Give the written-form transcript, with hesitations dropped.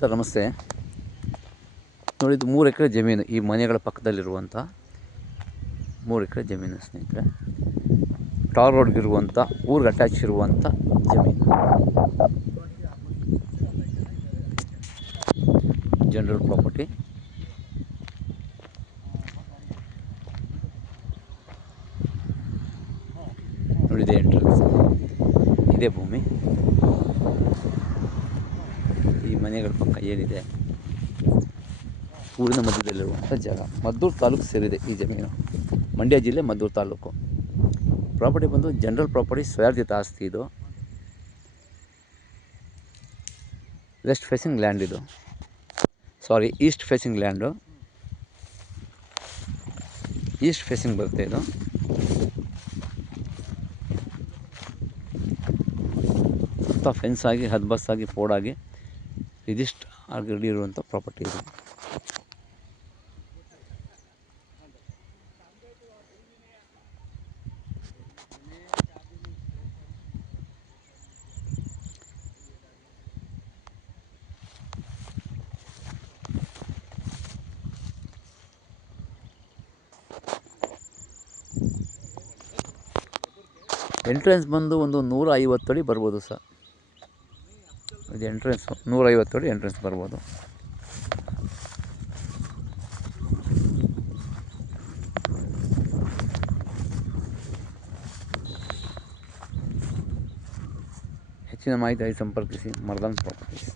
Sir ನಮಸ್ತೆ. ನೋಡಿ, ಇದು 3 ಎಕರೆ ಜಮೀನು. ಈ ಮನೆಗಳ ಪಕ್ಕದಲ್ಲಿರುವಂಥ 3 ಎಕರೆ ಜಮೀನು ಸ್ನೇಹಿತರೆ. ಟಾರ್ ರೋಡ್ಗಿರುವಂಥ, ಊರಿಗೆ ಅಟ್ಯಾಚ್ ಇರುವಂಥ ಜಮೀನು. General property. ನೋಡಿ, ಇದೇ ಎಂಟ್ರೆನ್ಸ್, ಇದೇ ಭೂಮಿ. ಈ ಮನೆಗಳ ಪಕ್ಕ ಏನಿದೆ, ಊರಿನ ಮಧ್ಯದಲ್ಲಿರುವಂಥ ಜಾಗ. ಮದ್ದೂರು ತಾಲೂಕು ಸೇರಿದೆ ಈ ಜಮೀನು. ಮಂಡ್ಯ ಜಿಲ್ಲೆ, ಮದ್ದೂರು ತಾಲೂಕು. ಪ್ರಾಪರ್ಟಿ ಬಂದು ಜನರಲ್ ಪ್ರಾಪರ್ಟಿ, ಸ್ವಯಾರ್ಜಿತ ಆಸ್ತಿ. ಇದು ವೆಸ್ಟ್ ಫೇಸಿಂಗ್ ಲ್ಯಾಂಡ್. ಇದು East facing land. East facing ಬರುತ್ತೆ ಇದು. ಸುತ್ತ ಫೆನ್ಸ್ ಆಗಿ, ಹದ್ಬಸ್ ಆಗಿ, ಫೋರ್ಡಾಗಿ ರಿಜಿಸ್ಟರ್ ಆಗಿ ರೆಡಿ ಇರುವಂಥ ಪ್ರಾಪರ್ಟಿ ಇದು. ಎಂಟ್ರೆನ್ಸ್ ಬಂದು ಒಂದು 150 ಅಡಿ ಬರ್ಬೋದು ಸರ್. ಇದು ಎಂಟ್ರೆನ್ಸ್ 150 ಅಡಿ ಎಂಟ್ರೆನ್ಸ್ ಬರ್ಬೋದು. ಹೆಚ್ಚಿನ ಮಾಹಿತಿಗಾಗಿ ಸಂಪರ್ಕಿಸಿ ಮರ್ದಾನ್ ಪ್ರಾಪರ್ಟೀಸ್.